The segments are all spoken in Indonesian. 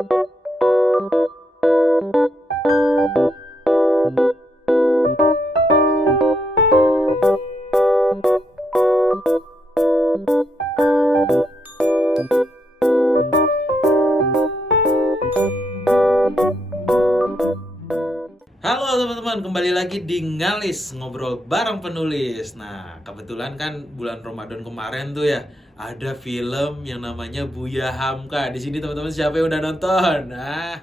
Halo teman-teman, kembali lagi di Ngalis, ngobrol bareng penulis. Nah, kebetulan kan bulan Ramadan kemarin tuh ya, ada film yang namanya Buya Hamka. Di sini teman-teman siapa yang udah nonton? Nah,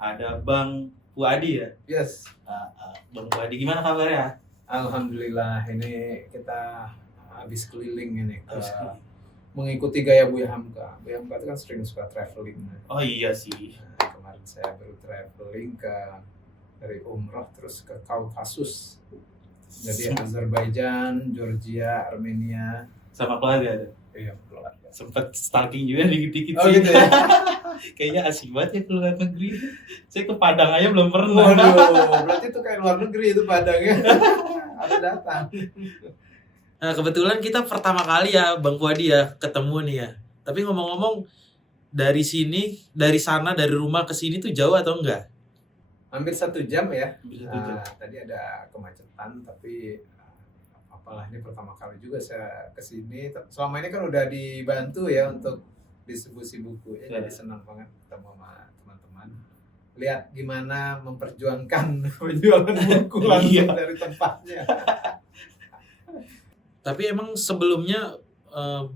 ada Bang Puadi ya. Yes, Bang Puadi gimana kabarnya? alhamdulillah ini kita habis keliling ini ke Habis keliling. mengikuti gaya Buya Hamka. Buya Hamka itu kan sering suka traveling. Oh iya sih. Nah, kemarin saya baru traveling dari umroh terus ke Kaukasus. Jadi Azerbaijan, Georgia, Armenia. Sama keluarga ada. Iya, keluarga. Sempet stalking juga dikit-dikit Oh sih. gitu ya. Kayaknya asik banget ya ke luar negeri. Saya ke Padang aja belum pernah. Waduh, berarti itu kayak luar negeri itu Padangnya. Harus datang. Nah, kebetulan kita pertama kali ya Bang Puadi ya ketemu nih ya. Tapi ngomong-ngomong dari sana, dari rumah ke sini tuh jauh atau enggak? Hampir 1 jam ya. Hampir 1 jam. Tadi ada kemacetan, tapi apalah ini pertama kali juga saya kesini. Selama ini kan udah dibantu ya untuk distribusi buku ya, Ya. jadi senang banget ketemu sama teman-teman. Lihat gimana memperjuangkan penjualan buku langsung Iya. dari tempatnya. Tapi emang sebelumnya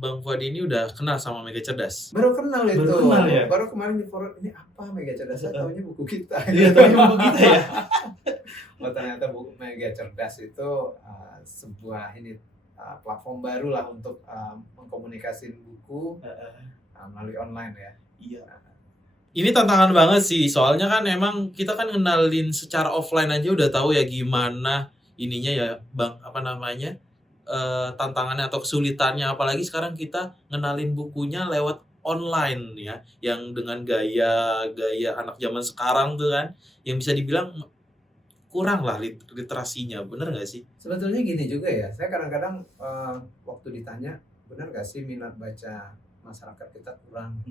Bang Fuadi ini udah kenal sama Mega Cerdas. Baru kenal itu. Baru kenal ya? Baru kemarin di forum ini apa Mega Cerdas? Saya tahunya buku kita. Iya, tapi buku kita ya. Oh, ternyata buku Mega Cerdas itu sebuah platform baru lah untuk mengkomunikasikan buku melalui online ya. Iya. Ini tantangan banget sih, soalnya kan emang kita kan kenalin secara offline aja udah tahu ya gimana ininya ya, Bang, tantangannya atau kesulitannya, apalagi sekarang kita ngenalin bukunya lewat online ya, yang dengan gaya anak zaman sekarang tuh kan, yang bisa dibilang kurang lah literasinya, bener nggak sih? Sebetulnya gini juga ya, saya kadang-kadang waktu ditanya benar nggak sih minat baca masyarakat kita kurang,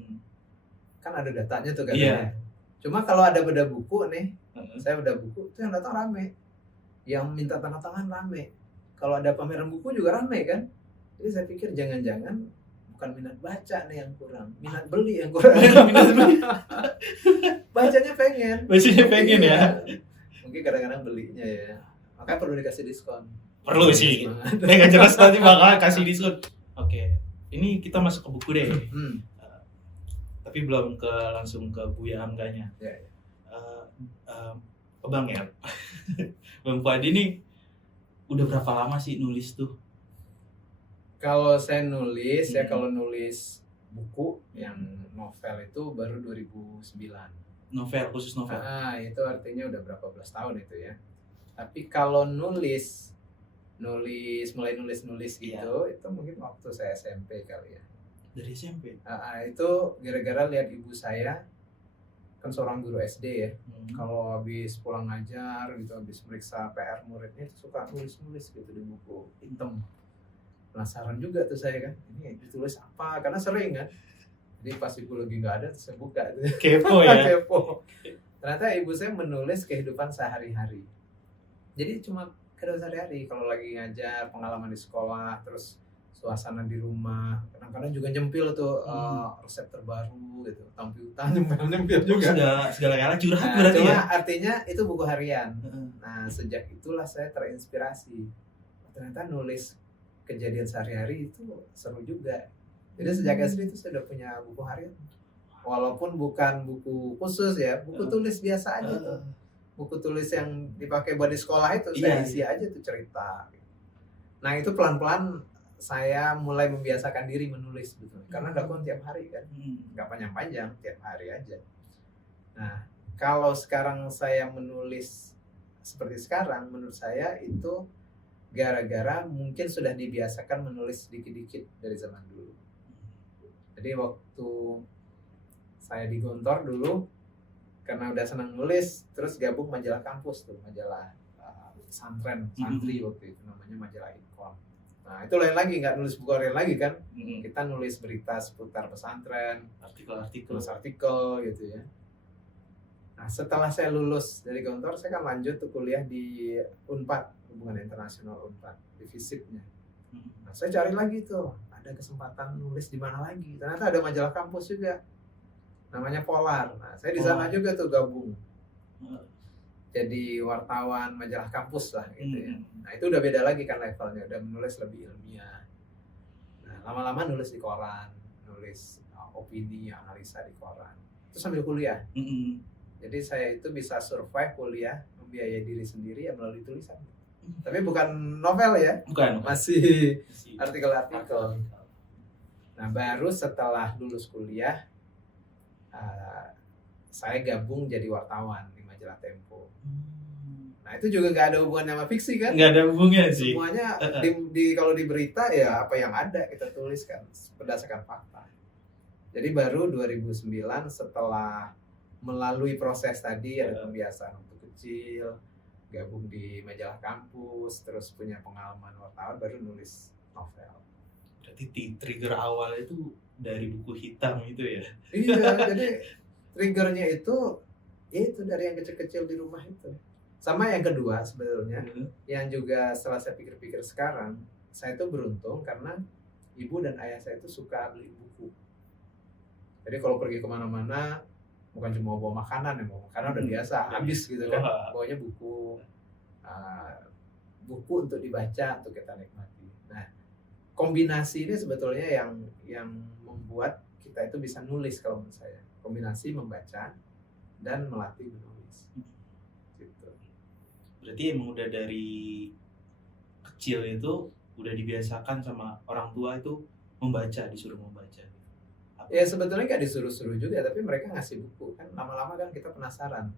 kan ada datanya tuh katanya. Iya. Cuma kalau ada beda buku nih, saya beda buku, itu yang datang rame, yang minta tanda tangan rame. Kalau ada pameran buku juga rame kan. Jadi saya pikir jangan-jangan bukan minat baca nih yang kurang, minat beli yang kurang. Minat beli. Bacanya pengen. Bacanya pengen ya. Mungkin kadang-kadang belinya ya. Makanya perlu dikasih diskon. Perlu sih. Mega Cerdas nanti bakal kasih diskon. Oke. Ini kita masuk ke buku deh. Tapi belum langsung ke Buya Hamkanya. Ya. Bang ya. Bang Fuadi ini udah berapa lama sih nulis tuh? Kalau saya nulis ya, kalau nulis buku yang novel itu baru 2009. Novel, khusus novel. Itu artinya udah berapa belas tahun itu ya. Tapi kalau mulai nulis gitu, itu mungkin waktu saya SMP kali ya. Dari SMP? Itu gara-gara lihat ibu saya, kan seorang guru SD ya. Kalau habis pulang ngajar gitu, habis meriksa PR muridnya itu suka nulis-nulis gitu di buku hitam. Penasaran juga tuh saya kan, ini ditulis apa? Karena sering kan. Jadi pas ibu lagi nggak ada, terus saya buka itu. Kepo ya? Kepo. Ternyata ibu saya menulis kehidupan sehari-hari. Jadi cuma kehidupan sehari-hari. Kalau lagi ngajar, pengalaman di sekolah, terus suasana di rumah, kadang-kadang juga nyempil tuh resep terbaru gitu, tampilan nyempil juga. Segala curhat Nah, berarti cuma ya? artinya itu buku harian. Nah, sejak itulah saya terinspirasi. Ternyata nulis kejadian sehari-hari itu seru juga. Jadi sejak SD itu saya udah punya buku harian. Walaupun bukan buku khusus ya, buku tulis biasa aja tuh. Buku tulis yang dipakai buat di sekolah itu saya isi aja tuh cerita. Nah, itu pelan-pelan saya mulai membiasakan diri menulis gitu. Karena dilakukan tiap hari kan. Nggak panjang-panjang, tiap hari aja. Nah, kalau sekarang saya menulis seperti sekarang, menurut saya itu gara-gara mungkin sudah dibiasakan menulis sedikit-dikit dari zaman dulu. Jadi waktu saya di Gontor dulu, karena udah senang nulis, terus gabung majalah kampus tuh, majalah pesantren, santri waktu itu namanya majalah Ikon. Nah itu lain lagi, nggak nulis buku harian lagi kan, Mm-mm. kita nulis berita seputar pesantren, Artikel-artikel. tulis artikel gitu ya. Nah setelah saya lulus dari Gontor, saya kan lanjut tuh kuliah di Unpad, Hubungan Internasional Unpad, di FISIP-nya. Mm-mm. Nah, saya cari lagi tuh, ada kesempatan nulis di mana lagi. Ternyata ada majalah kampus juga, namanya Polar. Nah, saya di sana juga tuh gabung, jadi wartawan majalah kampus lah gitu ya. Mm-mm. Nah, itu udah beda lagi kan levelnya, udah menulis lebih ilmiah. Nah, lama-lama nulis di koran, nulis opini, analisa di koran. Itu sambil kuliah. Mm-mm. Jadi saya itu bisa survive kuliah, membiayai diri sendiri ya melalui tulisan. Tapi bukan novel ya, Bukan. masih Masih. artikel-artikel. Nah, baru setelah lulus kuliah, saya gabung jadi wartawan di majalah Tempo. Nah, itu juga nggak ada hubungannya sama fiksi kan? Nggak ada hubungan sih. Semuanya kalau di berita ya apa yang ada kita tuliskan berdasarkan fakta. Jadi baru 2009 setelah melalui proses tadi ada pembiasaan untuk kecil, gabung di majalah kampus, terus punya pengalaman wartawan, baru nulis novel. Berarti trigger awal itu dari buku hitam itu ya? Iya, jadi triggernya itu dari yang kecil-kecil di rumah itu. Sama yang kedua sebetulnya, yang juga setelah saya pikir-pikir sekarang, saya itu beruntung karena ibu dan ayah saya itu suka beli buku. Jadi kalau pergi kemana-mana, bukan cuma bawa makanan ya, bawa makanan udah biasa, habis gitu kan. Bawanya buku, buku untuk dibaca, untuk kita nikmati. Nah, kombinasi ini sebetulnya yang membuat kita itu bisa nulis kalau menurut saya. Kombinasi membaca dan melatih menulis. Gitu. Berarti emang udah dari kecil itu udah dibiasakan sama orang tua itu membaca, disuruh membaca. Ya sebetulnya nggak disuruh-suruh juga, tapi mereka ngasih buku kan, lama-lama kan kita penasaran.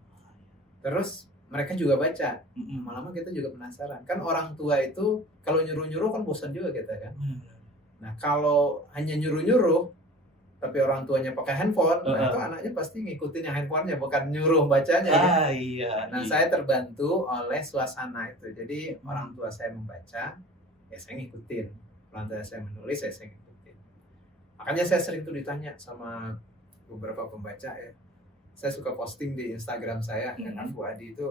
Terus mereka juga baca, lama-lama kita juga penasaran. Kan orang tua itu kalau nyuruh-nyuruh kan bosan juga kita kan. Nah kalau hanya nyuruh-nyuruh, tapi orang tuanya pakai handphone, nah itu anaknya pasti ngikutin yang handphonenya, bukan nyuruh bacanya. Iya. Nah saya terbantu oleh suasana itu. Jadi orang tua saya membaca, ya saya ngikutin. Orang tua saya menulis, saya ngikutin. Makanya saya sering tuh ditanya sama beberapa pembaca ya. Saya suka posting di Instagram saya, Afu Adi itu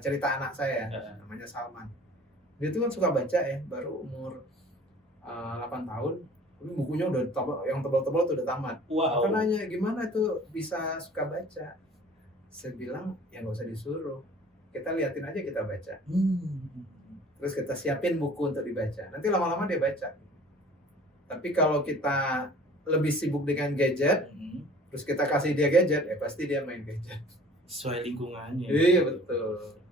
cerita anak saya, namanya Salman. Dia tuh kan suka baca ya, baru umur 8 tahun. Bukunya udah yang tebal-tebal tuh udah tamat. Wow. Aku nanya gimana tuh bisa suka baca? Saya bilang ya nggak usah disuruh, kita liatin aja kita baca. Terus kita siapin buku untuk dibaca. Nanti lama-lama dia baca. Tapi kalau kita lebih sibuk dengan gadget, terus kita kasih dia gadget, ya pasti dia main gadget. Sesuai lingkungannya. Iya betul.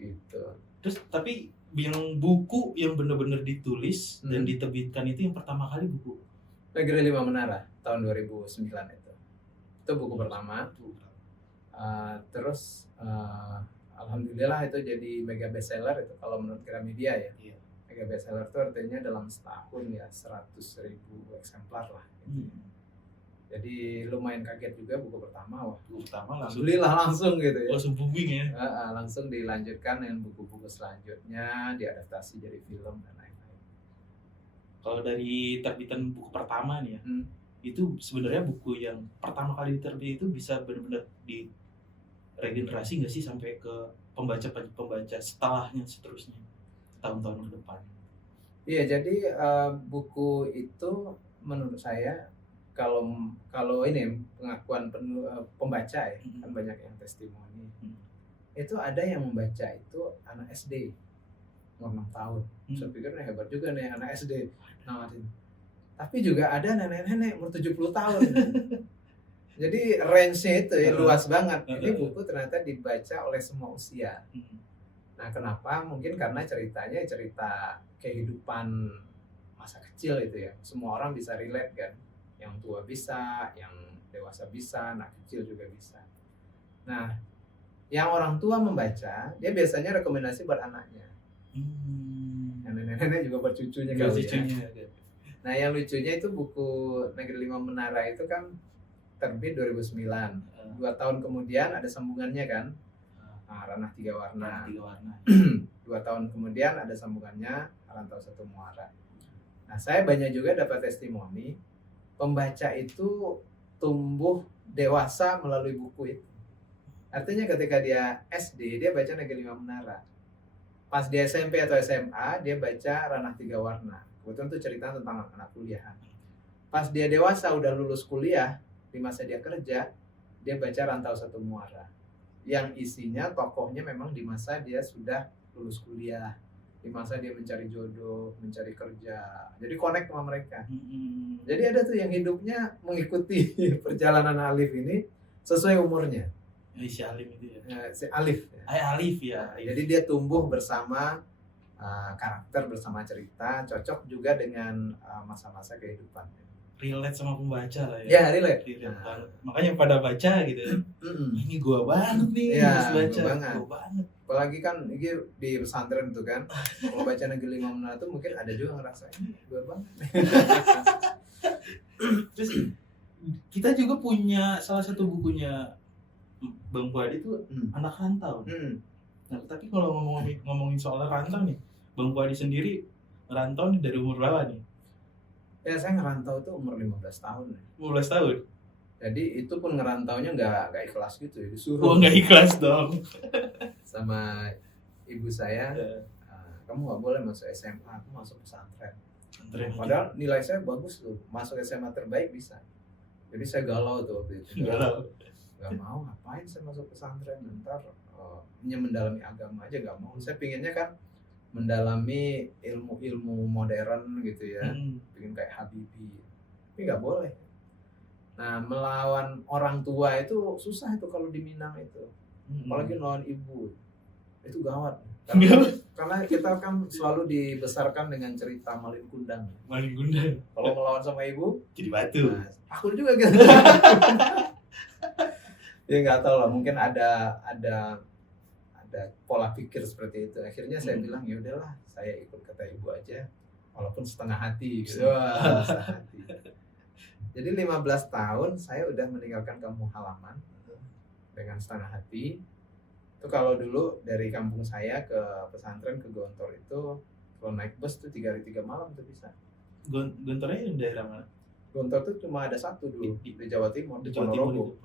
Gitu. Terus tapi yang buku yang benar-benar ditulis dan diterbitkan itu yang pertama kali buku Negeri Lima Menara tahun 2009 itu. Itu buku pertama. Terus alhamdulillah itu jadi mega bestseller itu kalau menurut Gramedia ya. Iya. Mega bestseller itu artinya dalam setahun ya 100.000 eksemplar lah. Gitu. Jadi lumayan kaget juga buku pertama. Wah, buku pertama alhamdulillah langsung gitu ya. Langsung booming ya. Langsung dilanjutkan dengan buku-buku selanjutnya, diadaptasi jadi film dan lain-lain. Kalau dari terbitan buku pertama nih ya, itu sebenarnya buku yang pertama kali diterbit itu bisa benar-benar diregenerasi nggak sih sampai ke pembaca setelahnya seterusnya tahun-tahun ke depan? Iya, jadi buku itu menurut saya kalau ini pengakuan pembaca ya, kan banyak yang testimoni. Itu ada yang membaca itu anak SD umur 6 tahun. Saya pikir hebat juga nih anak SD namatin. Tapi juga ada nenek-nenek umur 70 tahun. Jadi range-nya itu ya luas banget. Ini buku ternyata dibaca oleh semua usia. Nah, kenapa? Mungkin karena ceritanya cerita kehidupan masa kecil itu ya. Semua orang bisa relate kan. Yang tua bisa, yang dewasa bisa, anak kecil juga bisa. Nah, yang orang tua membaca, dia biasanya rekomendasi buat anaknya. Yang nenek-nenek juga buat cucunya kali ya. Nah, yang lucunya itu buku Negeri Lima Menara itu kan terbit 2009. 2 tahun kemudian ada sambungannya kan. Ranah Tiga Warna. 2 tahun kemudian ada sambungannya Rantau Satu Muara. Nah, saya banyak juga dapat testimoni pembaca itu tumbuh dewasa melalui buku itu. Artinya ketika dia SD, dia baca Negeri Lima Menara. Pas dia SMP atau SMA, dia baca Ranah Tiga Warna. Kebetulan itu cerita tentang anak kuliahan. Pas dia dewasa, udah lulus kuliah, di masa dia kerja, dia baca Rantau Satu Muara. Yang isinya tokohnya memang di masa dia sudah lulus kuliah, di masa dia mencari jodoh, mencari kerja. Jadi connect sama mereka. Jadi ada tuh yang hidupnya mengikuti perjalanan Alif ini sesuai umurnya. Si Alif itu ya. Si Alif. Alif ya. Jadi dia tumbuh bersama karakter, bersama cerita, cocok juga dengan masa-masa kehidupan. Relate sama pembaca lah ya. Ya, relate. Banget. Makanya pada baca gitu. Ini gua banget nih, Ya, baca. Gua banget. Apalagi kan ini di pesantren itu kan, kalau baca Negeri Lima Menara itu mungkin ada juga ngerasa ini gua banget. Terus kita juga punya salah satu bukunya Bang Puadi itu Anak Rantau. Nah, tapi kalau ngomongin soal rantau nih, Bang Puadi sendiri ngerantau nih dari umur berapa nih? Ya, saya ngerantau tuh umur 15 tahun. 15 tahun? Jadi itu pun ngerantaunya nggak ikhlas gitu ya, disuruh. Oh, nggak ikhlas dong. Sama ibu saya, kamu nggak boleh masuk SMA, aku masuk pesantren. Padahal nilai saya bagus tuh, masuk SMA terbaik bisa. Jadi saya galau tuh waktu itu. Gak mau, ngapain saya masuk pesantren, ntar hanya mendalami agama aja gak mau. Saya pinginnya kan mendalami ilmu modern gitu ya, pengen kayak Habibie, tapi nggak boleh. Nah, melawan orang tua itu susah itu kalau di Minang itu, apalagi melawan ibu itu gawat. Karena kita kan selalu dibesarkan dengan cerita Malin Kundang. Kalau melawan sama ibu jadi batu. Nah, aku juga gitu. Ya nggak tahu lah, mungkin ada pola pikir seperti itu. Akhirnya saya bilang ya udahlah, saya ikut kata ibu aja, walaupun setengah hati gitu. Setengah hati. Jadi 15 tahun saya udah meninggalkan kampung halaman dengan setengah hati. Itu kalau dulu dari kampung saya ke pesantren ke Gontor itu kalau naik bus tuh 3 hari 3 malam tuh bisa. Gontornya di daerah mana? Gontor tuh cuma ada satu dulu di Jawa Timur, di Ponorogo.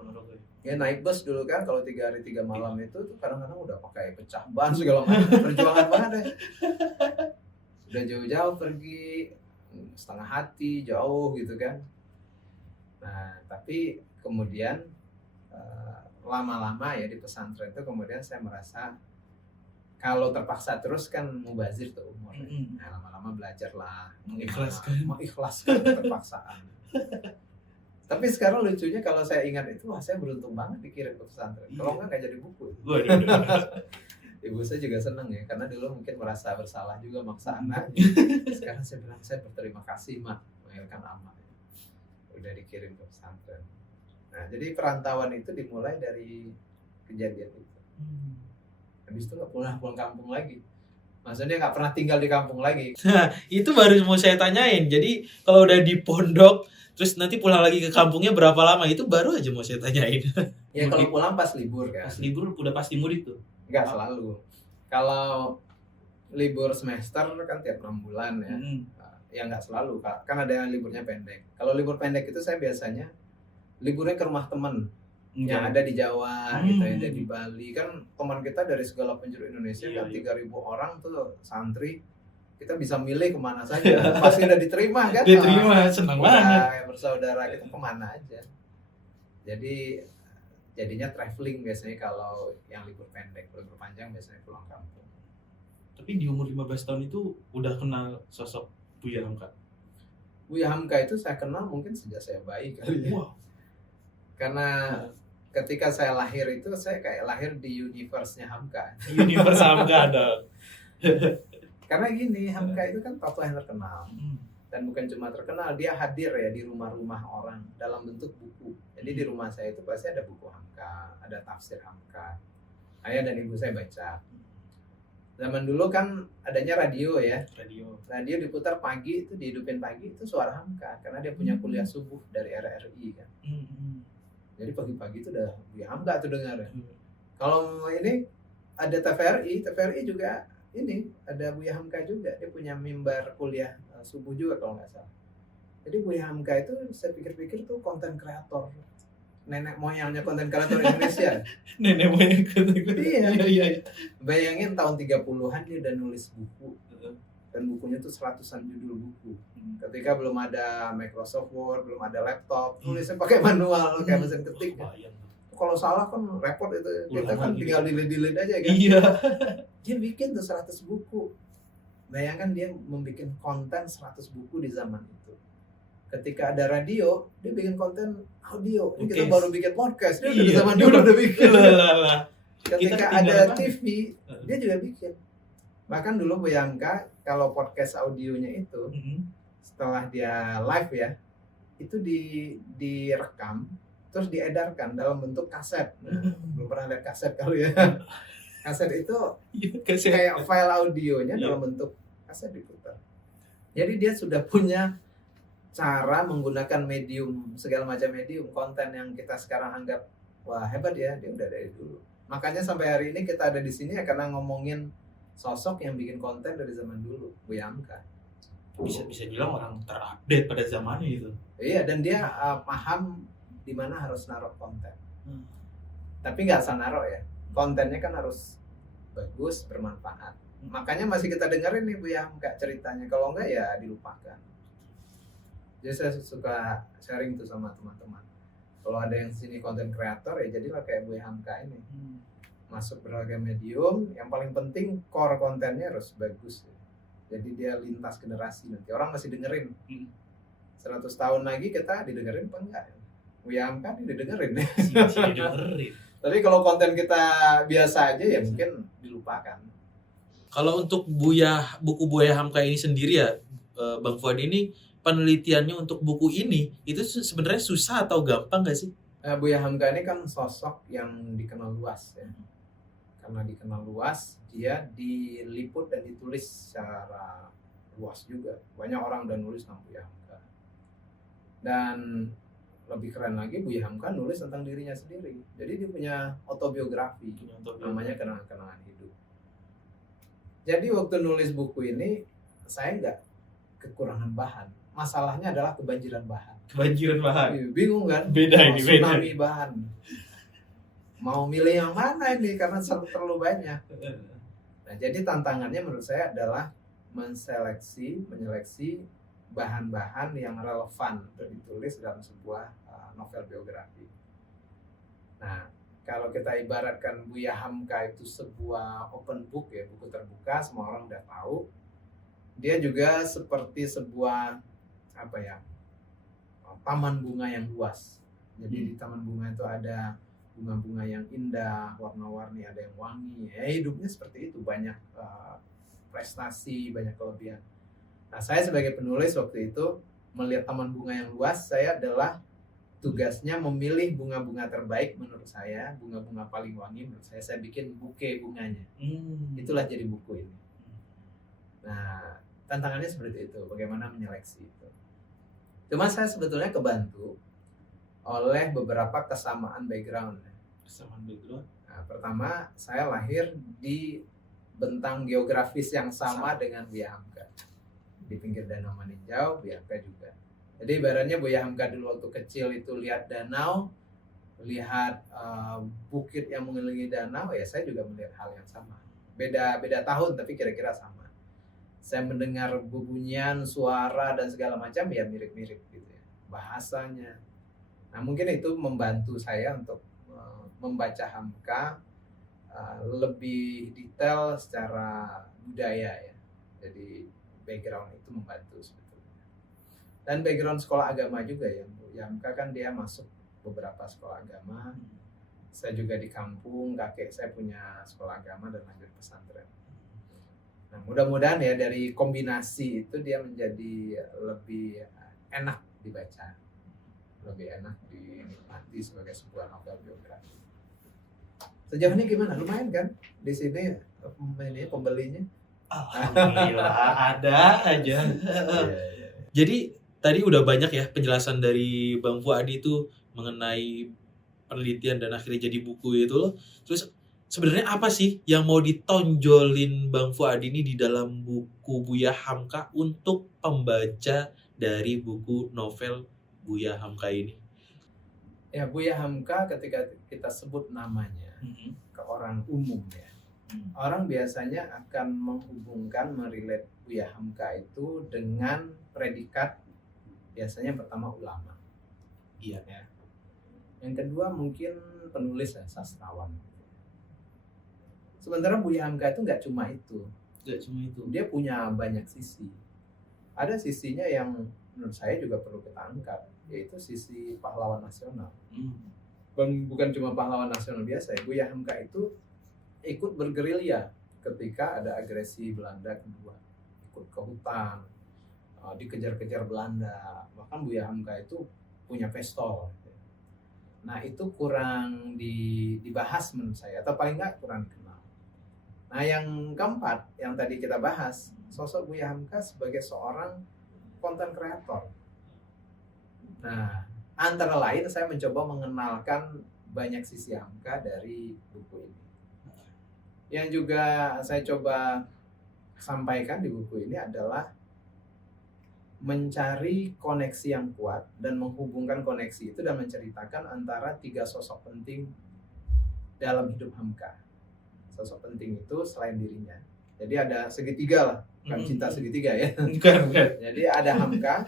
Ya naik bus dulu kan kalau 3 hari 3 malam itu tuh kadang-kadang udah pakai pecah ban segala macam, perjuangan banget deh. Udah jauh-jauh pergi, setengah hati, jauh gitu kan. Nah, tapi kemudian lama-lama ya di pesantren itu kemudian saya merasa kalau terpaksa terus kan mubazir tuh umur. Nah, lama-lama belajarlah mengikhlaskan keterpaksaan. Tapi sekarang lucunya kalau saya ingat itu, wah saya beruntung banget dikirim ke pesantren. Kalau enggak jadi buku. Ibu saya juga seneng ya, karena dulu mungkin merasa bersalah juga maksa anaknya. Sekarang saya bilang saya berterima kasih mak, melahirkan anak. Udah dikirim ke pesantren. Nah, jadi perantauan itu dimulai dari kejadian itu. Habis itu nggak pulang kampung lagi. Maksudnya nggak pernah tinggal di kampung lagi. Nah, itu baru mau saya tanyain. Jadi kalau udah di pondok, terus nanti pulang lagi ke kampungnya berapa lama? Itu baru aja mau saya tanyain. Ya kalau pulang pas libur kan. Pas libur udah pasti mudik tuh? Nggak selalu. Kalau libur semester kan tiap 6 bulan ya. Ya nggak selalu, kan ada yang liburnya pendek. Kalau libur pendek itu saya biasanya liburnya ke rumah teman yang ada di Jawa, gitu, yang ada di Bali. Kan teman kita dari segala penjuru Indonesia, kan 3.000 orang tuh santri. Kita bisa milih kemana saja, pasti udah diterima kan? Diterima, senang banget. Bersaudara kita kemana aja. Jadi jadinya traveling biasanya kalau yang libur pendek. Libur panjang biasanya pulang kampung. Tapi di umur 15 tahun itu udah kenal sosok Buya Hamka? Buya Hamka itu saya kenal mungkin sejak saya bayi kali ya. Wow. Karena ketika saya lahir itu saya kayak lahir di universe-nya Hamka. Universe Hamka dong. Karena gini, Hamka itu kan tokoh yang terkenal. Dan bukan cuma terkenal, dia hadir ya di rumah-rumah orang dalam bentuk buku. Jadi di rumah saya itu pasti ada buku Hamka, ada tafsir Hamka. Ayah dan ibu saya baca. Zaman dulu kan adanya radio ya. Radio diputar pagi, itu dihidupin pagi, itu suara Hamka. Karena dia punya kuliah subuh dari RRI kan. Jadi pagi-pagi itu udah Buya Hamka tuh dengar ya. Kalau ini ada TVRI juga ini ada Buya Hamka juga, dia punya mimbar kuliah subuh juga kalau nggak salah. Jadi Buya Hamka itu saya pikir-pikir tuh konten kreator, nenek moyangnya konten kreator Indonesia. Nenek moyang Iya. Bayangin tahun 30-an dia udah nulis buku, dan bukunya tuh seratusan judul buku. Ketika belum ada Microsoft Word, belum ada laptop, nulisnya pakai manual kayak mesin ketik. Kalau salah kan repot itu, kita kan tinggal delete aja kan. Iya. Dia bikin tuh 100 buku. Bayangkan dia membuat konten 100 buku di zaman itu. Ketika ada radio, dia bikin konten audio. Ini kita baru bikin podcast, dia udah di zaman dulu udah bikin. Ketika ada TV, dia juga bikin. Bahkan dulu Buya Hamka kalau podcast audionya itu setelah dia live ya, itu direkam terus diedarkan dalam bentuk kaset. Belum pernah lihat kaset kali ya. Kaset itu kayak file audionya dalam bentuk kaset diputar. Jadi dia sudah punya cara menggunakan medium, segala macam medium konten yang kita sekarang anggap wah hebat ya, dia udah dari dulu. Makanya sampai hari ini kita ada di sini ya karena ngomongin sosok yang bikin konten dari zaman dulu, Buya Hamka. Bisa bilang orang terupdate pada zamannya itu. Iya, dan dia paham di mana harus naruh konten. Tapi nggak asal naruh ya. Kontennya kan harus bagus, bermanfaat. Makanya masih kita dengerin nih Buya Hamka ceritanya. Kalau enggak ya dilupakan. Jadi saya suka sharing tuh sama teman-teman. Kalau ada yang sini konten kreator ya jadilah kayak Buya Hamka ini. Masuk berbagai medium, yang paling penting core kontennya harus bagus. Jadi dia lintas generasi nanti. Orang masih dengerin. 100 tahun lagi kita didengerin apa enggak? Buya Hamka didengerin. Masih didengerin. Tapi kalau konten kita biasa aja ya mungkin dilupakan. Kalau untuk buku Buya Hamka ini sendiri ya, Bang Fuad, ini penelitiannya untuk buku ini itu sebenarnya susah atau gampang nggak sih? Buya Hamka ini kan sosok yang dikenal luas ya. Karena dikenal luas, dia diliput dan ditulis secara luas juga. Banyak orang udah nulis tentang Buya Hamka. Dan lebih keren lagi, Buya Hamka nulis tentang dirinya sendiri. Jadi dia punya autobiografi, namanya Kenangan-Kenangan Hidup. Jadi waktu nulis buku ini, saya nggak kekurangan bahan. Masalahnya adalah kebanjiran bahan. Bingung kan? Beda. Tsunami bahan. Mau milih yang mana ini karena terlalu banyak. Nah, jadi tantangannya menurut saya adalah menyeleksi bahan-bahan yang relevan untuk ditulis dalam sebuah novel biografi. Nah, kalau kita ibaratkan Buya Hamka itu sebuah open book ya, buku terbuka, semua orang udah tahu. Dia juga seperti sebuah taman bunga yang luas. Jadi di taman bunga itu ada bunga-bunga yang indah, warna-warni, ada yang wangi. Ya, hidupnya seperti itu, banyak prestasi, banyak kelebihan. Nah, saya sebagai penulis waktu itu melihat taman bunga yang luas, saya adalah tugasnya memilih bunga-bunga terbaik menurut saya, bunga-bunga paling wangi menurut saya bikin buke bunganya. Itulah jadi buku ini. Nah, tantangannya seperti itu, bagaimana menyeleksi itu. Cuma saya sebetulnya kebantu oleh beberapa kesamaan background. Nah, pertama, saya lahir di bentang geografis yang sama dengan Buya Hamka. Di pinggir Danau Maninjau, Buya Hamka juga. Jadi ibaratnya Buya Hamka dulu waktu kecil itu lihat danau, lihat bukit yang mengelilingi danau, ya saya juga melihat hal yang sama. Beda tahun tapi kira-kira sama. Saya mendengar bubunyian, suara dan segala macam ya mirip-mirip gitu ya. Bahasanya. Nah, mungkin itu membantu saya untuk membaca Hamka lebih detail secara budaya ya. Jadi background itu membantu sebetulnya. Dan background sekolah agama juga ya. Buya Hamka kan dia masuk beberapa sekolah agama. Saya juga di kampung, kakek saya punya sekolah agama dan lanjut pesantren. Nah, mudah-mudahan ya dari kombinasi itu dia menjadi lebih enak dibaca, lebih enak dinikmati sebagai sebuah novel biografi. Sejauh ini gimana? Lumayan kan di sini ini pembelinya? Alhamdulillah ada aja. Jadi tadi udah banyak ya penjelasan dari Bang Fuad itu mengenai penelitian dan akhirnya jadi buku itu loh. Terus sebenarnya apa sih yang mau ditonjolin Bang Fuad ini di dalam buku Buya Hamka untuk pembaca dari buku novel Buya Hamka ini? Ya, Buya Hamka ketika kita sebut namanya ke orang umum ya, orang biasanya akan menghubungkan, merelate Buya Hamka itu dengan predikat biasanya pertama ulama. Iya. Ya. Yang kedua mungkin penulis ya, sastrawan. Sementara Buya Hamka itu nggak cuma itu. Nggak cuma itu. Dia punya banyak sisi. Ada sisinya yang menurut saya juga perlu kita angkat, yaitu sisi pahlawan nasional. Bukan cuma pahlawan nasional biasa ya. Buya Hamka itu ikut bergerilya ketika ada agresi Belanda kedua. Ikut ke hutan, dikejar-kejar Belanda. Bahkan Buya Hamka itu punya pistol. Nah itu kurang dibahas menurut saya, atau paling nggak kurang dikenal. Nah yang keempat, yang tadi kita bahas, sosok Buya Hamka sebagai seorang konten kreator. Nah antara lain saya mencoba mengenalkan banyak sisi Hamka dari buku ini. Yang juga saya coba sampaikan di buku ini adalah mencari koneksi yang kuat dan menghubungkan koneksi itu dan menceritakan antara 3 sosok penting dalam hidup Hamka. Sosok penting itu selain dirinya. Jadi ada segitiga lah, bukan cinta segitiga ya. Bukan. Jadi ada Hamka,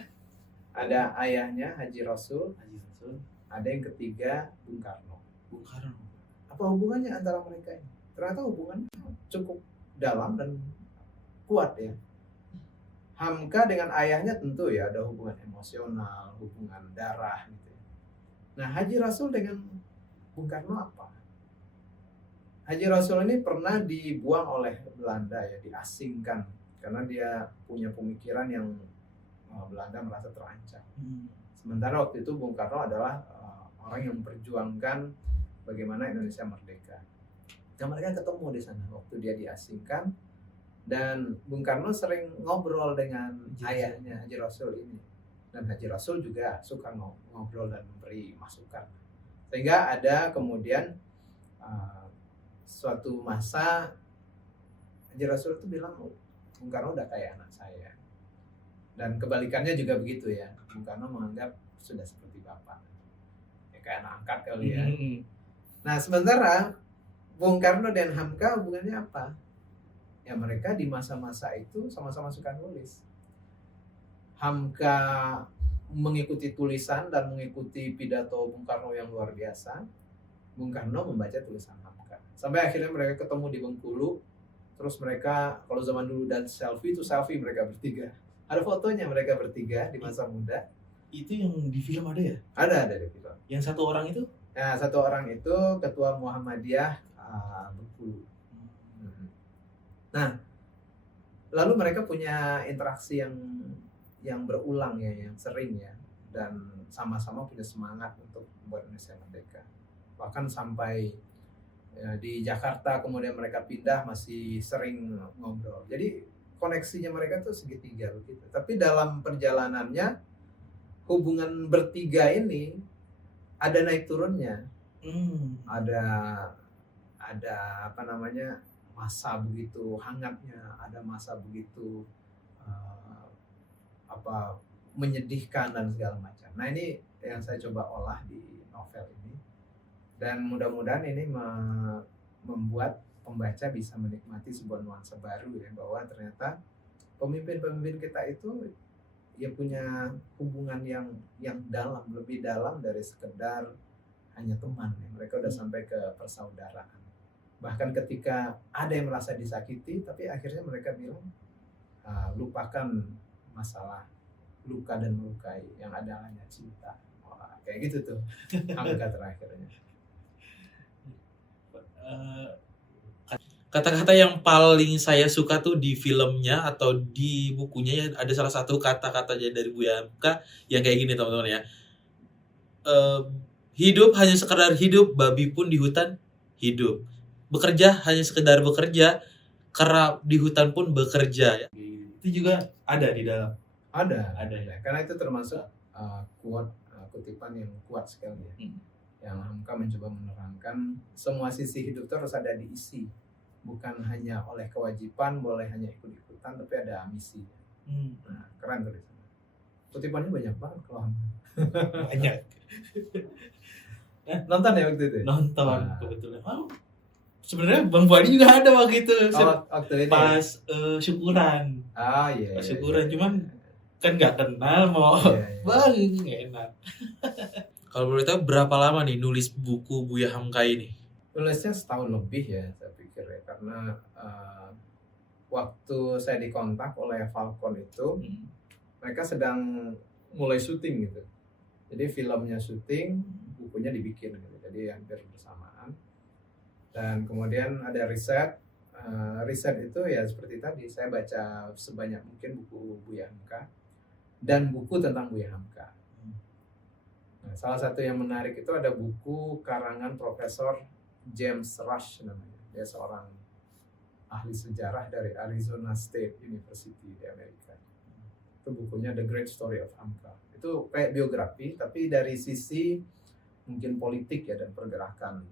ada ayahnya Haji Rasul, ada yang ketiga Bung Karno. Bung Karno. Apa hubungannya antara mereka ini? Ternyata hubungannya cukup dalam dan kuat ya. Hamka dengan ayahnya tentu ya ada hubungan emosional, hubungan darah gitu. Nah Haji Rasul dengan Bung Karno apa? Haji Rasul ini pernah dibuang oleh Belanda ya, diasingkan karena dia punya pemikiran yang Belanda merasa terancam. Sementara waktu itu Bung Karno adalah orang yang memperjuangkan bagaimana Indonesia merdeka. Dan mereka ketemu di sana waktu dia diasingkan. Dan Bung Karno sering ngobrol dengan ayahnya Haji Rasul ini. Dan Haji Rasul juga suka ngobrol dan memberi masukan. Sehingga ada kemudian suatu masa Haji Rasul itu bilang, Bung Karno udah kayak anak saya. Dan kebalikannya juga begitu ya. Bung Karno menganggap sudah seperti bapak. Ya, kayak anak angkat kali ya. Nah sementara Bung Karno dan Hamka hubungannya apa? Ya mereka di masa-masa itu sama-sama suka nulis. Hamka mengikuti tulisan dan mengikuti pidato Bung Karno yang luar biasa. Bung Karno membaca tulisan Hamka. Sampai akhirnya mereka ketemu di Bengkulu. Terus mereka, kalau zaman dulu dan selfie itu selfie mereka bertiga. Ada fotonya mereka bertiga di masa muda. Itu yang di film ada ya? Ada di film. Yang satu orang itu? Nah, satu orang itu ketua Muhammadiyah Bengkulu. Nah, lalu mereka punya interaksi yang berulang ya, yang sering ya, dan sama-sama punya semangat untuk membuat Indonesia merdeka. Bahkan sampai ya, di Jakarta kemudian mereka pindah masih sering ngobrol. Jadi koneksinya mereka tuh segitiga begitu. Tapi dalam perjalanannya hubungan bertiga ini ada naik turunnya. Ada apa namanya? Masa begitu hangatnya, ada masa begitu menyedihkan dan segala macam. Nah ini yang saya coba olah di novel ini, dan mudah-mudahan ini membuat pembaca bisa menikmati sebuah nuansa baru ya, bahwa ternyata pemimpin-pemimpin kita itu ya punya hubungan yang dalam, lebih dalam dari sekedar hanya teman ya. Mereka udah sampai ke persaudaraan. Bahkan ketika ada yang merasa disakiti, tapi akhirnya mereka bilang, lupakan masalah luka dan melukai, yang ada hanya cinta. Wah, kayak gitu tuh Hamka terakhirnya. Kata-kata yang paling saya suka tuh di filmnya atau di bukunya ya, ada salah satu kata-kata dari Buya Hamka yang kayak gini teman-teman ya. Hidup hanya sekedar hidup, babi pun di hutan hidup. Bekerja hanya sekedar bekerja, kera di hutan pun bekerja. Itu juga ada di dalam. Ada ya. Karena itu termasuk kutipan yang kuat sekali ya. yang Hamka mencoba menerangkan semua sisi hidup itu harus ada diisi, bukan hanya oleh kewajiban, boleh hanya ikut-ikutan, tapi ada misi. Nah, keren tuh di sana. Kutipannya banyak banget kalau Hamka. Banyak. Nonton ya waktu itu? Nonton Nah. kebetulan. Sebenarnya Bang Fuadi juga ada waktu itu. Waktu itu Pas syukuran. iya. Pas syukuran, cuman kan nggak kenal mau Bang, nggak enak. Kalau boleh tahu berapa lama nih nulis buku Buya Hamka ini? Nulisnya setahun lebih ya, saya pikir ya, karena waktu saya dikontak oleh Falcon itu, mereka sedang mulai syuting gitu. Jadi filmnya syuting, bukunya dibikin gitu. Jadi hampir bersamaan. Dan kemudian ada riset. Riset itu ya seperti tadi, saya baca sebanyak mungkin buku Buya Hamka dan buku tentang Buya Hamka. Nah, salah satu yang menarik itu ada buku karangan Profesor James Rush namanya. Dia seorang ahli sejarah dari Arizona State University di Amerika. Itu bukunya The Great Story of Hamka. Itu kayak biografi, tapi dari sisi mungkin politik ya dan pergerakan.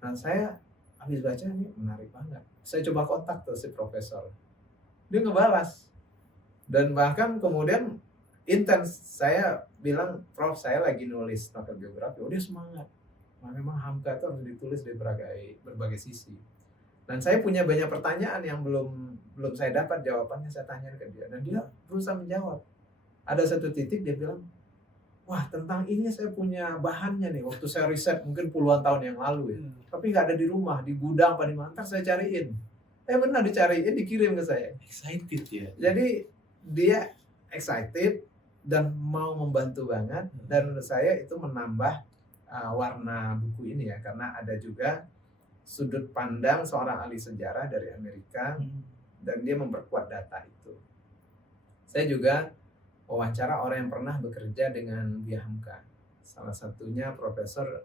Nah, saya habis baca ini menarik banget. Saya coba kontak tuh si profesor. Dia ngebalas. Dan bahkan kemudian intens, saya bilang, Prof, saya lagi nulis novel biografi. Oh, dia semangat. Nah, memang Hamka itu harus ditulis dari berbagai sisi. Dan saya punya banyak pertanyaan yang belum saya dapat jawabannya, saya tanya ke dia. Dan dia berusaha menjawab. Ada satu titik dia bilang, wah, tentang ini saya punya bahannya nih. Waktu saya riset mungkin puluhan tahun yang lalu ya. Tapi nggak ada di rumah, di gudang apa di mana, ntar saya cariin. Benar dicariin, dikirim ke saya. Excited ya. Jadi dia excited dan mau membantu banget, dan menurut saya itu menambah warna buku ini ya, karena ada juga sudut pandang seorang ahli sejarah dari Amerika dan dia memperkuat data itu. Saya juga wawancara orang yang pernah bekerja dengan Buya Hamka, salah satunya Profesor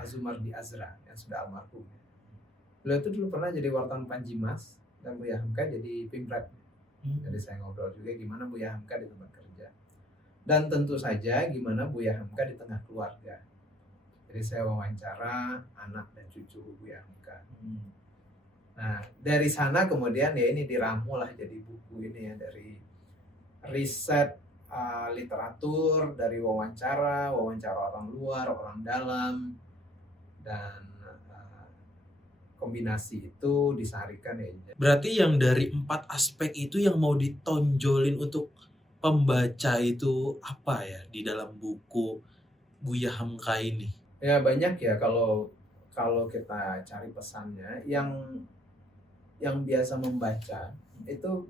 Azumardi Azra yang sudah almarhum. Beliau itu dulu pernah jadi wartawan Panjimas dan Buya Hamka jadi pimret. Jadi saya ngobrol juga gimana Buya Hamka di tempat kerja. Dan tentu saja gimana Buya Hamka di tengah keluarga. Jadi saya wawancara anak dan cucu Buya Hamka. Nah, dari sana kemudian ya ini diramu lah jadi buku ini ya, dari riset literatur, dari wawancara orang luar, orang dalam, dan kombinasi itu disarikan ya. Berarti yang dari 4 aspek itu yang mau ditonjolin untuk pembaca itu apa ya di dalam buku Buya Hamka ini? Ya banyak ya, kalau kita cari pesannya, yang biasa membaca itu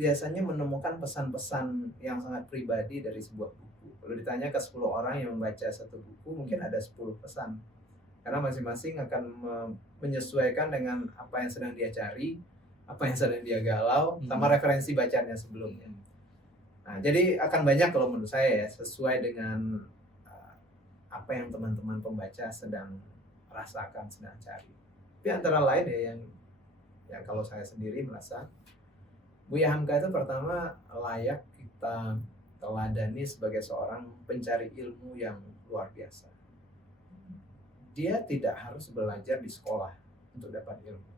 biasanya menemukan pesan-pesan yang sangat pribadi dari sebuah buku. Kalau ditanya ke 10 orang yang membaca satu buku, mungkin ada 10 pesan. Karena masing-masing akan menyesuaikan dengan apa yang sedang dia cari, apa yang sedang dia galau, sama referensi bacaannya sebelumnya. Nah, jadi akan banyak kalau menurut saya ya, sesuai dengan apa yang teman-teman pembaca sedang rasakan, sedang cari. Tapi antara lain ya yang kalau saya sendiri merasa Buya Hamka itu pertama layak kita teladani sebagai seorang pencari ilmu yang luar biasa. Dia tidak harus belajar di sekolah untuk dapat ilmu.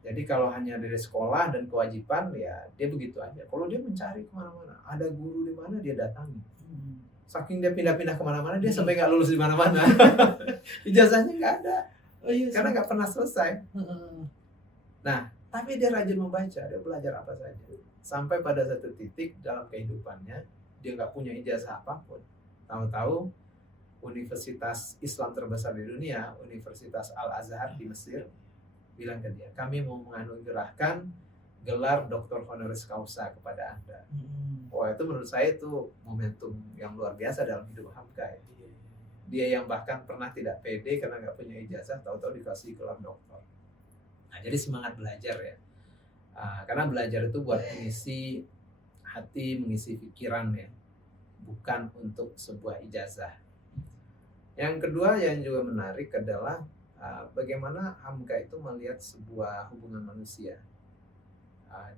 Jadi kalau hanya dari sekolah dan kewajiban ya dia begitu aja. Kalau dia mencari kemana-mana, ada guru di mana dia datangi. Saking dia pindah-pindah kemana-mana, dia sampai nggak lulus di mana-mana. Ijazahnya nggak ada, karena nggak pernah selesai. Nah, tapi dia rajin membaca, dia belajar apa saja. Sampai pada satu titik dalam kehidupannya, dia nggak punya ijazah apapun. Tahu-tahu universitas Islam terbesar di dunia, Universitas Al-Azhar di Mesir, bilang ke dia, kami mau menganugerahkan gelar Dr. Honoris Causa kepada Anda. Wah, itu menurut saya itu momentum yang luar biasa dalam hidup Hamka ya. Dia yang bahkan pernah tidak pede karena nggak punya ijazah, tahu-tahu dikasih gelar doktor. Nah, jadi semangat belajar ya. Karena belajar itu buat mengisi hati, mengisi pikiran ya, bukan untuk sebuah ijazah. Yang kedua yang juga menarik adalah bagaimana Hamka itu melihat sebuah hubungan manusia.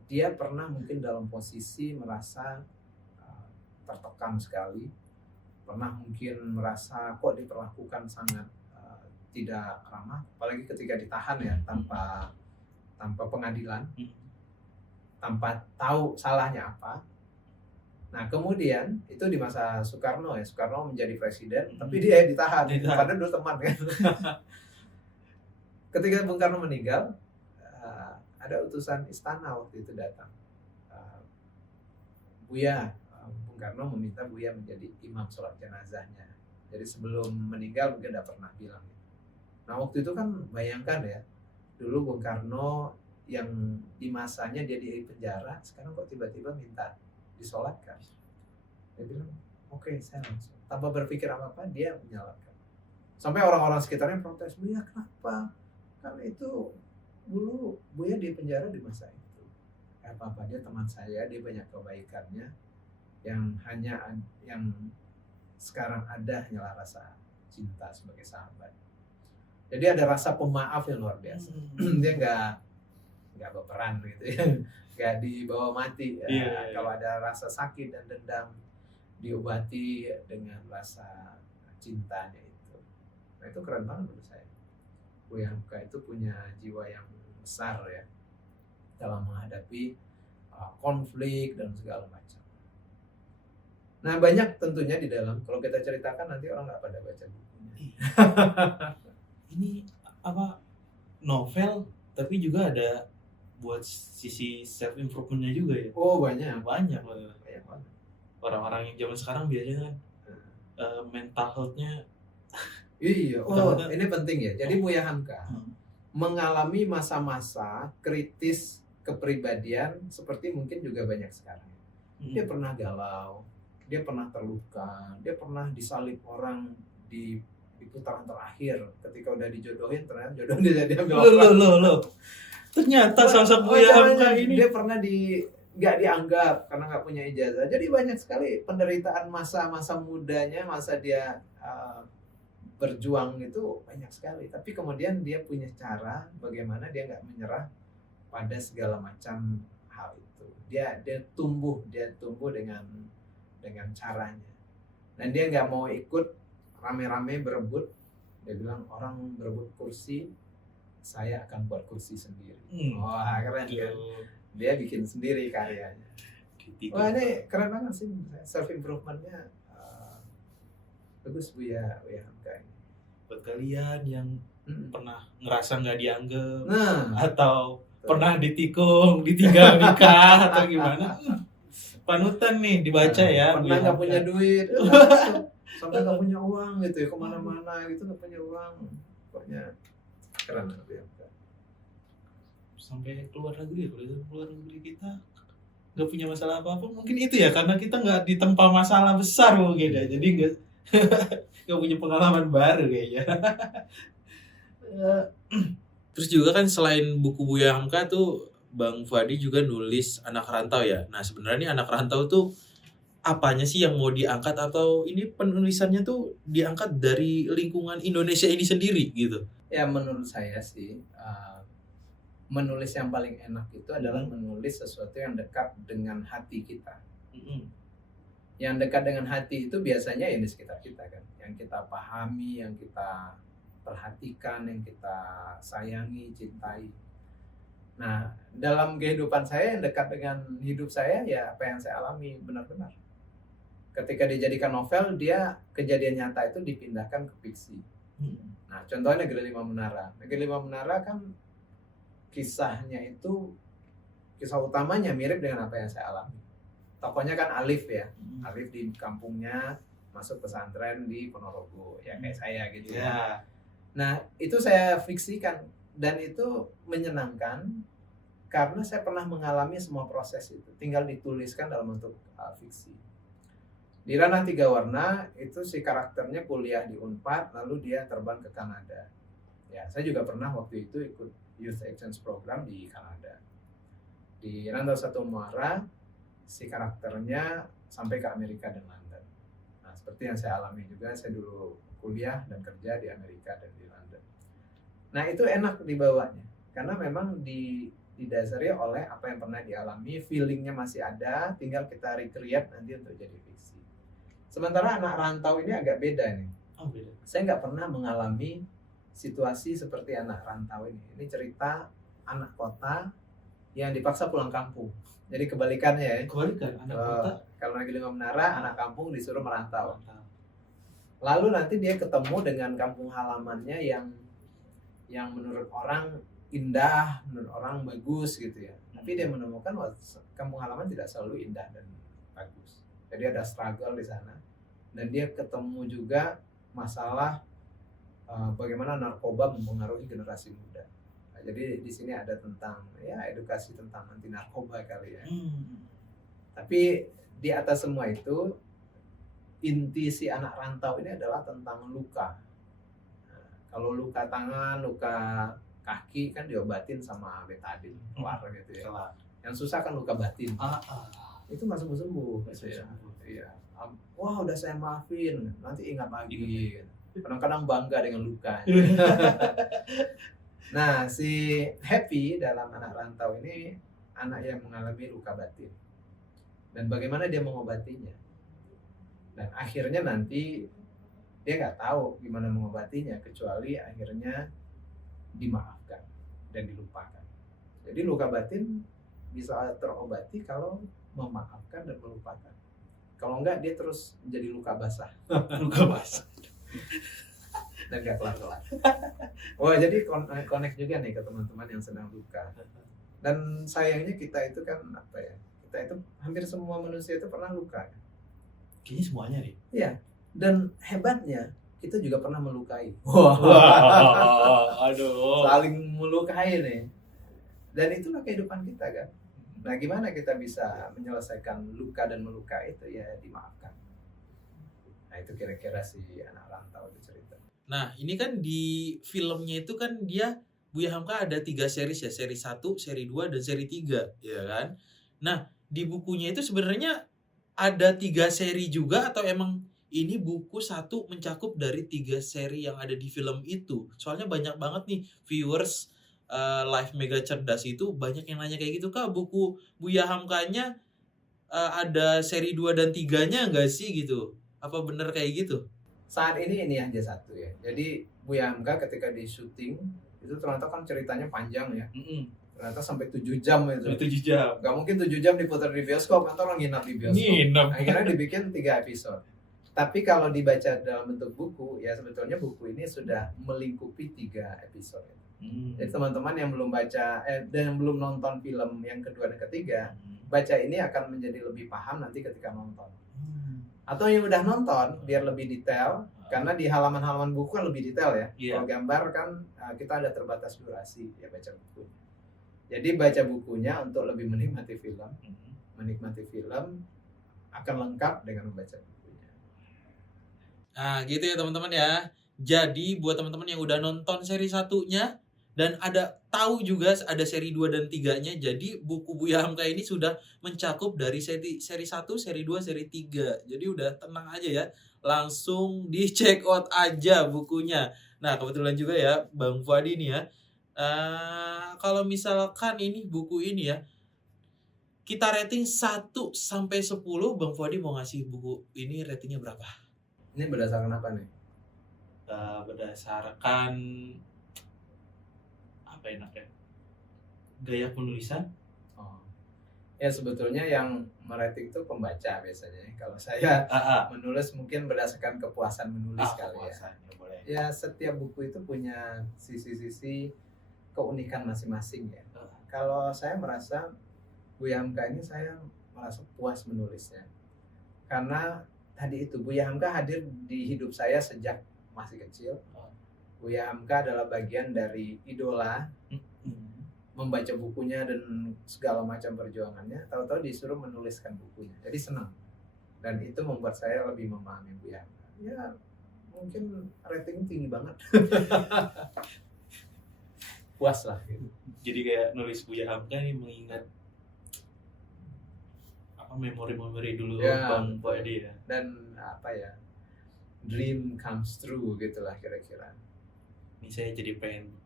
Dia pernah mungkin dalam posisi merasa tertekan sekali, pernah mungkin merasa kok diperlakukan sangat tidak ramah, apalagi ketika ditahan ya tanpa pengadilan, tanpa tahu salahnya apa. Nah kemudian itu di masa Soekarno ya, Soekarno menjadi presiden, tapi dia ditahan. Padahal dulu teman kan. Ketika Bung Karno meninggal, ada utusan istana waktu itu datang. Buya, Bung Karno meminta Buya menjadi imam sholat jenazahnya. Jadi sebelum meninggal mungkin udah pernah bilang. Nah waktu itu kan bayangkan ya, dulu Bung Karno yang di masanya dia di penjara, sekarang kok tiba-tiba minta disolatkan. Dia bilang, oke, saya langsung. Tanpa berpikir apa-apa, dia menyalatkan. Sampai orang-orang sekitarnya protes, Buya kenapa? Karena itu dulu Buya di penjara di masa itu. Apa-apa, dia teman saya, dia banyak kebaikannya. Yang sekarang ada hanyalah rasa cinta sebagai sahabat. Jadi ada rasa pemaaf yang luar biasa. Dia nggak berperan gitu ya, nggak dibawa mati. Kalau ada rasa sakit dan dendam, diobati dengan rasa cintanya itu. Nah itu keren banget menurut saya. Buya Hamka itu punya jiwa yang besar ya dalam menghadapi konflik dan segala macam. Nah banyak tentunya di dalam, kalau kita ceritakan nanti orang nggak pada baca bukunya. Ini apa, novel tapi juga ada buat sisi self improvementnya juga ya. Oh banyak banget. Orang-orang yang zaman sekarang biasanya kan mental health-nya. Iya. Ini penting ya. Jadi Buya Hamka mengalami masa-masa kritis kepribadian seperti mungkin juga banyak sekarang. Dia pernah galau, dia pernah terluka, dia pernah disalib orang di putaran terakhir, ketika udah dijodohin ternyata jodoh dia diambil orang. Ternyata sosok Buya Hamka ini dia pernah nggak dianggap karena nggak punya ijazah. Jadi banyak sekali penderitaan masa mudanya, masa dia berjuang itu banyak sekali. Tapi kemudian dia punya cara bagaimana dia nggak menyerah pada segala macam hal itu. Dia tumbuh dengan caranya. Dan dia nggak mau ikut rame-rame berebut. Dia bilang orang berebut kursi, saya akan buat kursi sendiri. Wah keren kan? Dia bikin sendiri karyanya. Wah ini keren banget sih. Self improvementnya bagus Buya Hamka ini. Buat kalian yang pernah ngerasa nggak dianggap, atau betul. Pernah ditikung, ditinggal nikah atau gimana, panutan nih dibaca ya. Pernah nggak punya duit, sampai nggak punya uang gitu ya, kemana-mana gitu nggak punya uang, pokoknya keren Buya Hamka. Sampai keluar negeri, keluar negeri kita nggak punya masalah apa-apa, mungkin itu ya karena kita nggak ditempa masalah besar mungkin ya, jadi nggak punya pengalaman baru kayaknya. Terus juga kan selain buku Buya Hamka tuh Bang Fuadi juga nulis Anak Rantau ya. Nah sebenarnya ini Anak Rantau tuh apanya sih yang mau diangkat, atau ini penulisannya tuh diangkat dari lingkungan Indonesia ini sendiri gitu? Ya menurut saya sih menulis yang paling enak itu adalah menulis sesuatu yang dekat dengan hati kita. Yang dekat dengan hati itu biasanya yang di sekitar kita kan, yang kita pahami, yang kita perhatikan, yang kita sayangi, cintai. Nah dalam kehidupan saya yang dekat dengan hidup saya ya apa yang saya alami benar-benar. Ketika dijadikan novel, dia kejadian nyata itu dipindahkan ke fiksi. Nah contohnya Negeri Lima Menara. Negeri Lima Menara kan kisahnya itu, kisah utamanya mirip dengan apa yang saya alami. Tokohnya kan Alif ya, Alif di kampungnya masuk pesantren di Ponorogo, ya kayak saya gitu ya. Nah itu saya fiksikan dan itu menyenangkan karena saya pernah mengalami semua proses itu, tinggal dituliskan dalam bentuk fiksi. Di Ranah Tiga Warna itu si karakternya kuliah di Unpad, lalu dia terbang ke Kanada. Ya saya juga pernah waktu itu ikut Youth Exchange Program di Kanada. Di Rantau Satu Muara si karakternya sampai ke Amerika dan London. Nah, seperti yang saya alami juga, saya dulu kuliah dan kerja di Amerika dan di London. Nah, itu enak dibawanya karena memang didasari oleh apa yang pernah dialami, feelingnya masih ada, tinggal kita recreate nanti untuk jadi fiksi. Sementara anak rantau ini agak beda nih. Oh, beda. Saya nggak pernah mengalami situasi seperti anak rantau ini. Ini cerita anak kota yang dipaksa pulang kampung. Jadi kebalikannya ya. Kebalikan, anak kota. Kalau lagi lingkungan menara, anak kampung disuruh merantau. Lalu nanti dia ketemu dengan kampung halamannya yang menurut orang indah, menurut orang bagus gitu ya. Tapi dia menemukan kampung halaman tidak selalu indah dan bagus. Jadi ada struggle di sana. Dan dia ketemu juga masalah bagaimana narkoba mempengaruhi generasi muda. Nah, jadi di sini ada tentang ya edukasi tentang anti narkoba kali ya. Tapi di atas semua itu inti si anak rantau ini adalah tentang luka. Nah, kalau luka tangan, luka kaki kan diobatin sama betadine kelar gitu ya. Yang susah kan luka batin. Itu nggak sembuh-sembuh. Iya. Wah udah saya maafin, nanti ingat lagi. Kadang-kadang bangga dengan luka. Nah, si Happy dalam anak rantau ini anak yang mengalami luka batin. Dan bagaimana dia mengobatinya? Dan akhirnya nanti dia nggak tahu gimana mengobatinya, kecuali akhirnya dimaafkan dan dilupakan. Jadi luka batin bisa terobati kalau memaafkan dan melupakan. Kalau enggak dia terus menjadi luka basah. Luka basah. Dan gak kelar-kelar. Wah, jadi connect juga nih ke teman-teman yang sedang luka. Dan sayangnya kita itu kan apa ya? Kita itu hampir semua manusia itu pernah luka. Kayaknya semuanya deh. Iya. Dan hebatnya kita juga pernah melukai. Aduh. Saling melukai nih. Dan itulah kehidupan kita kan. Nah, gimana kita bisa menyelesaikan luka dan melukai itu ya dimaafkan. Nah, itu kira-kira si anak rantau itu cerita. Nah, ini kan di filmnya itu kan dia Buya Hamka ada 3 series ya, seri 1, seri 2, dan seri 3, ya kan? Nah, di bukunya itu sebenarnya ada 3 seri juga atau emang ini buku satu mencakup dari 3 seri yang ada di film itu? Soalnya banyak banget nih viewers Live Mega Cerdas itu banyak yang nanya kayak gitu, Kak, buku Buya Hamkanya ada seri 2 dan 3-nya nggak sih gitu? Apa bener kayak gitu? Saat ini aja satu ya. Jadi Buya Hamka ketika di syuting itu ternyata kan ceritanya panjang ya. Ternyata sampai 7 jam itu. 7 jam. Gak mungkin 7 jam diputar di bioskop, atau orang nginap di bioskop. Akhirnya dibikin 3 episode. Tapi kalau dibaca dalam bentuk buku, ya sebetulnya buku ini sudah melingkupi 3 episode. Jadi teman-teman yang belum baca dan yang belum nonton film yang kedua dan ketiga, baca ini akan menjadi lebih paham nanti ketika nonton. Atau yang udah nonton biar lebih detail, karena di halaman-halaman buku kan lebih detail ya. Kalau gambar kan kita ada terbatas durasi ya baca buku. Jadi baca bukunya untuk lebih menikmati film. Menikmati film akan lengkap dengan membaca bukunya. Nah, gitu ya teman-teman ya. Jadi buat teman-teman yang udah nonton seri 1-nya dan ada tahu juga ada seri 2 dan 3-nya, jadi buku Buya Hamka ini sudah mencakup dari seri 1, seri 2, seri 3. Jadi udah tenang aja ya. Langsung di check out aja bukunya. Nah, kebetulan juga ya Bang Fuadi nih ya. Kalau misalkan ini buku ini ya, kita rating 1 sampai 10, Bang Fuadi mau ngasih buku ini ratingnya berapa? Ini berdasarkan apa nih? Berdasarkan apa enaknya? Gaya penulisan? Ya sebetulnya yang merating itu pembaca biasanya. Kalau saya menulis mungkin berdasarkan kepuasan menulis kali ya. Boleh. Ya setiap buku itu punya sisi-sisi keunikan masing-masing ya. Kalau saya merasa Buya Hamka ini saya merasa puas menulisnya. Karena tadi itu Buya Hamka hadir di hidup saya sejak masih kecil. Buya Hamka adalah bagian dari idola. Membaca bukunya dan segala macam perjuangannya, tahu-tahu disuruh menuliskan bukunya. Jadi senang. Dan itu membuat saya lebih memahami Buya Hamka. Ya mungkin rating tinggi banget. Puas lah gitu. Jadi kayak nulis Buya Hamka nih mengingat apa memori-memori dulu Bang Fuadi ya. Dan apa ya, dream comes true gitulah kira-kira. Ini saya jadi pengen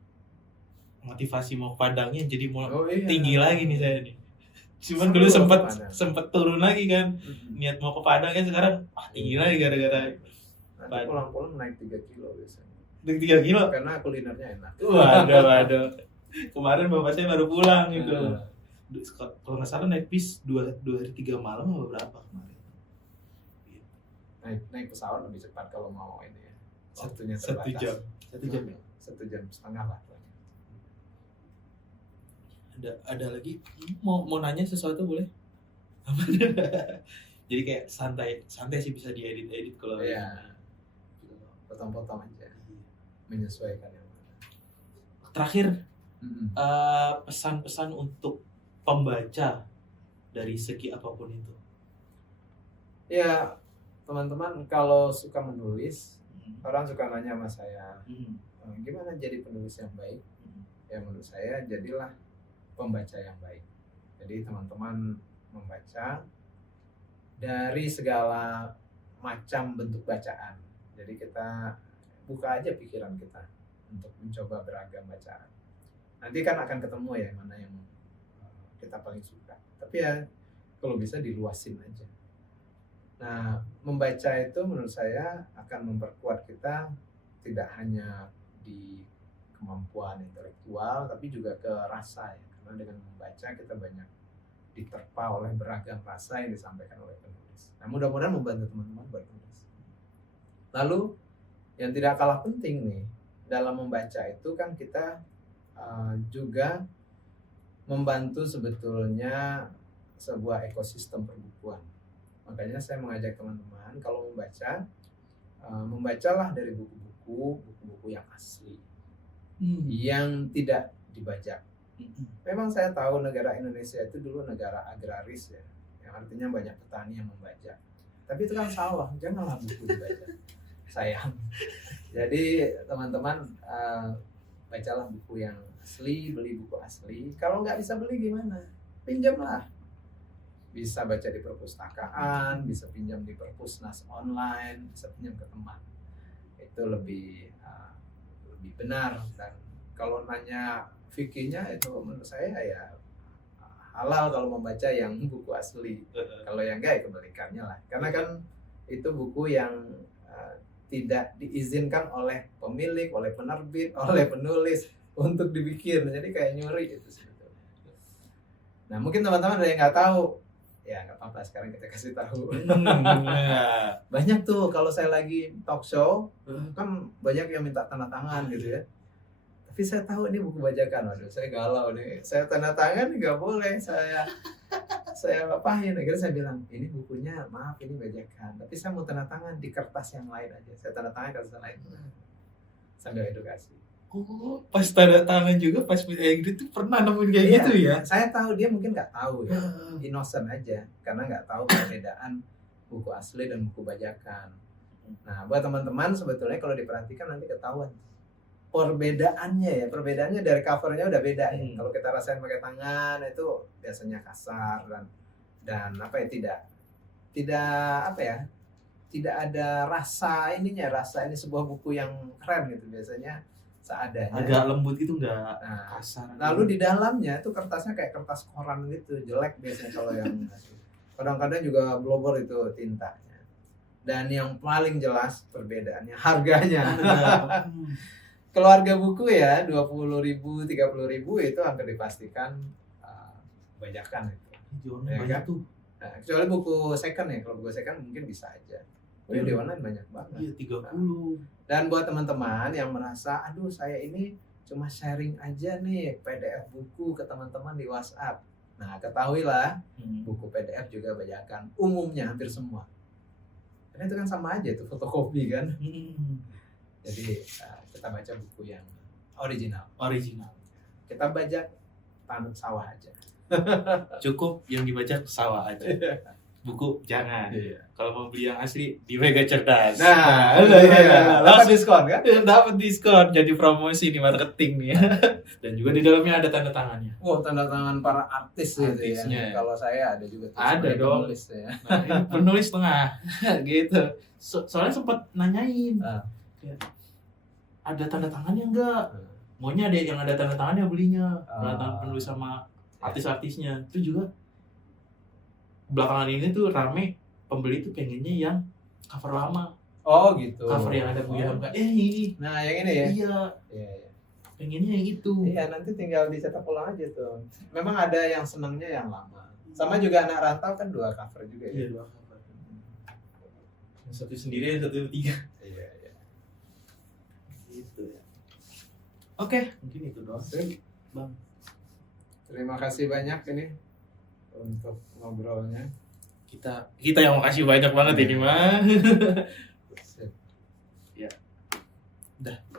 motivasi mau Padangnya jadi mau iya. tinggi lagi nih saya nih. Cuman Seru dulu ke Padang. sempet turun lagi kan. Niat mau ke Padang kan sekarang tinggi lagi gara-gara Nanti pulang-pulang naik 3 kilo biasanya. 3 kilo. Karena kulinernya enak. Waduh. Kemarin bapak saya baru pulang gitu. Nah. Kalau nggak salah naik bis 2 hari 3 malam atau berapa kemarin? Naik pesawat lebih cepat kalau mau ini ya. Waktunya 1 terbatas. jam. 1 jam ya. 1 jam setengah lah. Ada lagi mau nanya sesuatu boleh? Jadi kayak santai sih bisa diedit kalau Iya. Potong-potong aja. Menyesuaikan yang mana. Terakhir pesan-pesan untuk pembaca dari segi apapun itu. Ya, teman-teman kalau suka menulis, orang suka nanya sama saya, gimana jadi penulis yang baik? Ya menurut saya jadilah pembaca yang baik. Jadi teman-teman membaca dari segala macam bentuk bacaan. Jadi kita buka aja pikiran kita untuk mencoba beragam bacaan. Nanti kan akan ketemu ya mana yang kita paling suka. Tapi ya kalau bisa diluasin aja. Nah, membaca itu menurut saya akan memperkuat kita tidak hanya di kemampuan intelektual, tapi juga ke rasa ya. Karena dengan membaca kita banyak diterpa oleh beragam rasa yang disampaikan oleh penulis. Nah, mudah-mudahan membantu teman-teman buat menulis. Lalu, yang tidak kalah penting nih, dalam membaca itu kan kita juga membantu sebetulnya sebuah ekosistem perbukuan. Makanya saya mengajak teman-teman kalau membaca, membacalah dari buku-buku yang asli, yang tidak dibajak. Memang saya tahu negara Indonesia itu dulu negara agraris ya, yang artinya banyak petani yang membajak. Tapi itu kan salah, janganlah buku dibajak. Sayang. Jadi teman-teman bacalah buku yang asli, beli buku asli. Kalau nggak bisa beli gimana? Pinjamlah. Bisa baca di perpustakaan, bisa pinjam di perpusnas online, bisa pinjam ke teman. Itu lebih benar. Dan kalau nanya fikihnya itu menurut saya ya halal kalau membaca yang buku asli. Kalau yang enggak ya kebalikannya lah. Karena kan itu buku yang tidak diizinkan oleh pemilik, oleh penerbit, oleh penulis untuk dibikin. Jadi kayak nyuri itu sebetulnya. Nah mungkin teman-teman ada yang nggak tahu, ya nggak apa-apa sekarang kita kasih tahu. Banyak tuh kalau saya lagi talk show kan banyak yang minta tanda tangan gitu ya. Tapi saya tahu ini buku bajakan, waduh saya galau nih. Saya tanda tangan nggak boleh, saya apain. Akhirnya saya bilang ini bukunya maaf ini bajakan, tapi saya mau tanda tangan di kertas yang lain aja. Saya tanda tangan kertas yang lain sambil edukasi. Oh, pas tanda tangan juga pas itu pernah nemuin kayak gitu ya? Saya tahu dia mungkin nggak tahu ya, innocent aja karena nggak tahu perbedaan buku asli dan buku bajakan. Nah buat teman-teman sebetulnya kalau diperhatikan nanti ketahuan perbedaannya dari covernya udah beda ya. Kalau kita rasain pakai tangan itu biasanya kasar dan apa ya tidak ada rasa ini sebuah buku yang keren gitu biasanya seadanya. Agak lembut gitu nggak kasar. Lalu di dalamnya itu kertasnya kayak kertas koran gitu jelek biasanya kalau yang kadang-kadang juga blobber itu tintanya. Dan yang paling jelas perbedaannya harganya. Keluarga buku ya 20.000, 30.000 itu hampir dipastikan bajakan itu. Ya, banyak tuh. Nah, kecuali buku second ya, kalau buku second mungkin bisa aja. Di online banyak banget. Iya 30. Dan buat teman-teman yang merasa, aduh saya ini cuma sharing aja nih PDF buku ke teman-teman di WhatsApp. Nah ketahuilah buku PDF juga bajakan umumnya hampir semua. Karena itu kan sama aja tuh fotokopi kan. Jadi kita baca buku yang original. Kita bajak tanam sawah aja. Cukup yang dibaca sawah aja. Buku jangan. Kalau mau beli yang asli di Mega Cerdas. Nah, dapat diskon kan? Dapat diskon jadi promosi di marketing nih ya. Dan juga di dalamnya ada tanda tangannya. Oh, tanda tangan para artis gitu ya. Kalau saya ada juga tuh. Ada dong. Penulis ya. Nah, ini penulis tengah gitu. Soalnya sempat nanyain. Ada tanda tangannya enggak? Maunya ada yang ada tanda tangannya belinya. Tanda tangan penulis sama artis-artisnya. Itu juga belakangan ini tuh rame pembeli tuh pengennya yang cover lama, Oh gitu. cover yang ada Buya Hamka. Ini. Nah yang ini ya. Iya, Iya, iya. pengennya yang itu. Iya, nanti tinggal dicetak ulang aja tuh. Memang ada yang senangnya yang lama. Sama juga anak rantau kan 2 cover juga ya. Iya, 2 cover. Yang satu sendiri, yang satu 3. Iya, iya. Gitu ya. Oke, mungkin itu doang. Sip. Bang. Terima kasih banyak ini untuk ngobrolnya. Kita yang makasih banyak banget ini mah. Sip. Ya.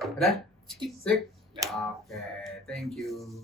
Udah? Sip. Oke, thank you.